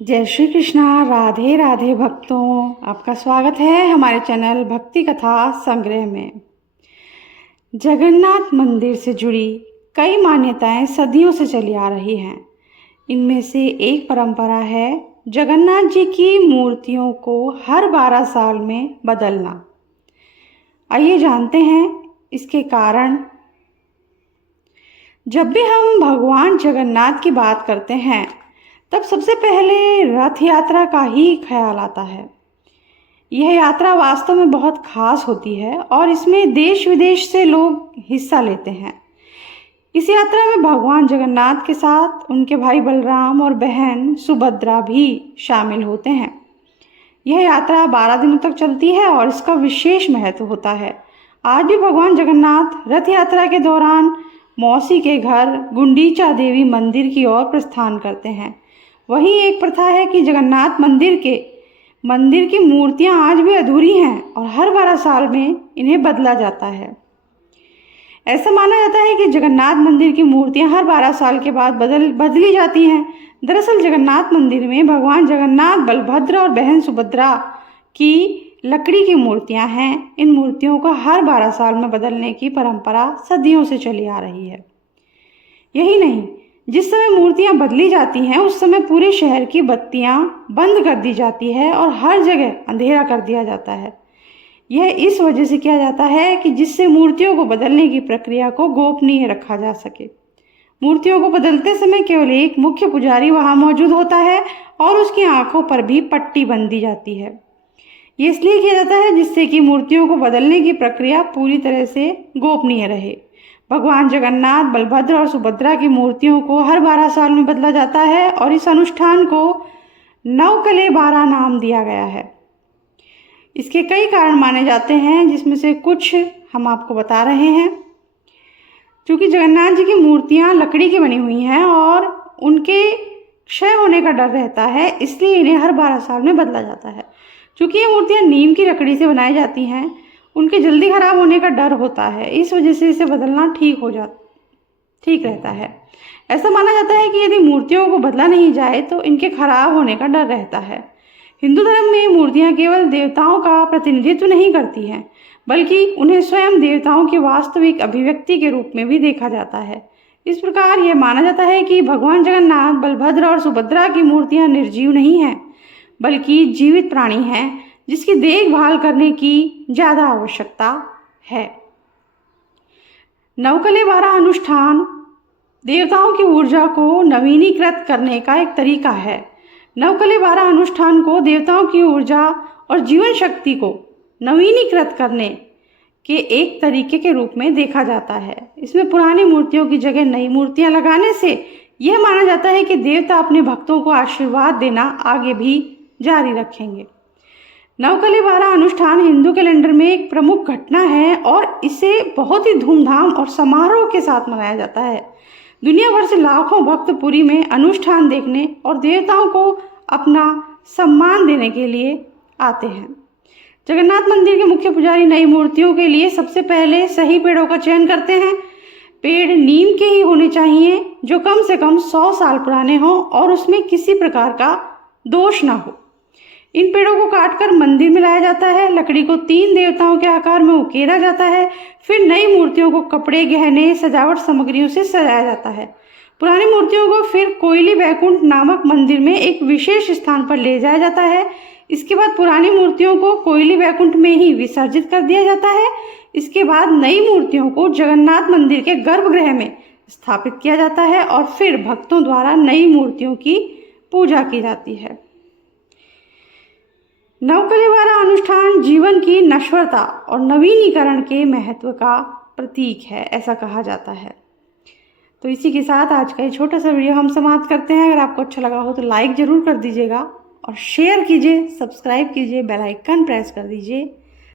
जय श्री कृष्णा। राधे राधे भक्तों, आपका स्वागत है हमारे चैनल भक्ति कथा संग्रह में। जगन्नाथ मंदिर से जुड़ी कई मान्यताएं सदियों से चली आ रही हैं। इनमें से एक परंपरा है जगन्नाथ जी की मूर्तियों को हर 12 साल में बदलना। आइए जानते हैं इसके कारण। जब भी हम भगवान जगन्नाथ की बात करते हैं तब सबसे पहले रथ यात्रा का ही ख्याल आता है। यह यात्रा वास्तव में बहुत खास होती है और इसमें देश विदेश से लोग हिस्सा लेते हैं। इस यात्रा में भगवान जगन्नाथ के साथ उनके भाई बलराम और बहन सुभद्रा भी शामिल होते हैं। यह यात्रा 12 दिनों तक चलती है और इसका विशेष महत्व होता है। आज भी भगवान जगन्नाथ रथ यात्रा के दौरान मौसी के घर गुंडीचा देवी मंदिर की ओर प्रस्थान करते हैं। वहीं एक प्रथा है कि जगन्नाथ मंदिर की मूर्तियां आज भी अधूरी हैं और हर 12 साल में इन्हें बदला जाता है। ऐसा माना जाता है कि जगन्नाथ मंदिर की मूर्तियां हर 12 साल के बाद बदली जाती हैं। दरअसल जगन्नाथ मंदिर में भगवान जगन्नाथ, बलभद्र और बहन सुभद्रा की लकड़ी की मूर्तियां हैं। इन मूर्तियों को हर 12 साल में बदलने की परंपरा सदियों से चली आ रही है। यही नहीं, जिस समय मूर्तियां बदली जाती हैं उस समय पूरे शहर की बत्तियां बंद कर दी जाती है और हर जगह अंधेरा कर दिया जाता है। यह इस वजह से किया जाता है कि जिससे मूर्तियों को बदलने की प्रक्रिया को गोपनीय रखा जा सके। मूर्तियों को बदलते समय केवल एक मुख्य पुजारी वहां मौजूद होता है और उसकी आंखों पर भी पट्टी बंध दी जाती है। ये इसलिए किया जाता है जिससे कि मूर्तियों को बदलने की प्रक्रिया पूरी तरह से गोपनीय रहे। भगवान जगन्नाथ, बलभद्र और सुभद्रा की मूर्तियों को हर 12 साल में बदला जाता है और इस अनुष्ठान को नवकले 12 नाम दिया गया है। इसके कई कारण माने जाते हैं, जिसमें से कुछ हम आपको बता रहे हैं। क्योंकि जगन्नाथ जी की मूर्तियां लकड़ी की बनी हुई हैं और उनके क्षय होने का डर रहता है, इसलिए इन्हें हर 12 साल में बदला जाता है। क्योंकि ये मूर्तियां नीम की लकड़ी से बनाई जाती हैं, उनके जल्दी खराब होने का डर होता है, इस वजह से इसे बदलना ठीक रहता है। ऐसा माना जाता है कि यदि मूर्तियों को बदला नहीं जाए तो इनके खराब होने का डर रहता है। हिंदू धर्म में मूर्तियां केवल देवताओं का प्रतिनिधित्व नहीं करती हैं, बल्कि उन्हें स्वयं देवताओं की वास्तविक अभिव्यक्ति के रूप में भी देखा जाता है। इस प्रकार यह माना जाता है कि भगवान जगन्नाथ, बलभद्र और सुभद्रा की मूर्तियां निर्जीव नहीं हैं, बल्कि जीवित प्राणी हैं जिसकी देखभाल करने की ज़्यादा आवश्यकता है। नवकले 12 अनुष्ठान देवताओं की ऊर्जा को नवीनीकृत करने का एक तरीका है। नवकले 12 अनुष्ठान को देवताओं की ऊर्जा और जीवन शक्ति को नवीनीकृत करने के एक तरीके के रूप में देखा जाता है। इसमें पुरानी मूर्तियों की जगह नई मूर्तियां लगाने से यह माना जाता है कि देवता अपने भक्तों को आशीर्वाद देना आगे भी जारी रखेंगे। नवकले 12 अनुष्ठान हिंदू कैलेंडर में एक प्रमुख घटना है और इसे बहुत ही धूमधाम और समारोह के साथ मनाया जाता है। दुनिया भर से लाखों भक्त पुरी में अनुष्ठान देखने और देवताओं को अपना सम्मान देने के लिए आते हैं। जगन्नाथ मंदिर के मुख्य पुजारी नई मूर्तियों के लिए सबसे पहले सही पेड़ों का चयन करते हैं। पेड़ नीम के ही होने चाहिए जो कम से कम 100 साल पुराने हों और उसमें किसी प्रकार का दोष ना हो। इन पेड़ों को काटकर मंदिर में लाया जाता है। लकड़ी को 3 देवताओं के आकार में उकेरा जाता है। फिर नई मूर्तियों को कपड़े, गहने, सजावट सामग्रियों से सजाया जाता है। पुरानी मूर्तियों को फिर कोयली बैकुंठ नामक मंदिर में एक विशेष स्थान पर ले जाया जाता है। इसके बाद पुरानी मूर्तियों को कोयली बैकुंठ में ही विसर्जित कर दिया जाता है। इसके बाद नई मूर्तियों को जगन्नाथ मंदिर के गर्भगृह में स्थापित किया जाता है और फिर भक्तों द्वारा नई मूर्तियों की पूजा की जाती है। नवकले 12 अनुष्ठान जीवन की नश्वरता और नवीनीकरण के महत्व का प्रतीक है, ऐसा कहा जाता है। तो इसी के साथ आज का ये छोटा सा वीडियो हम समाप्त करते हैं। अगर आपको अच्छा लगा हो तो लाइक ज़रूर कर दीजिएगा और शेयर कीजिए, सब्सक्राइब कीजिए, बेल आइकन प्रेस कर दीजिए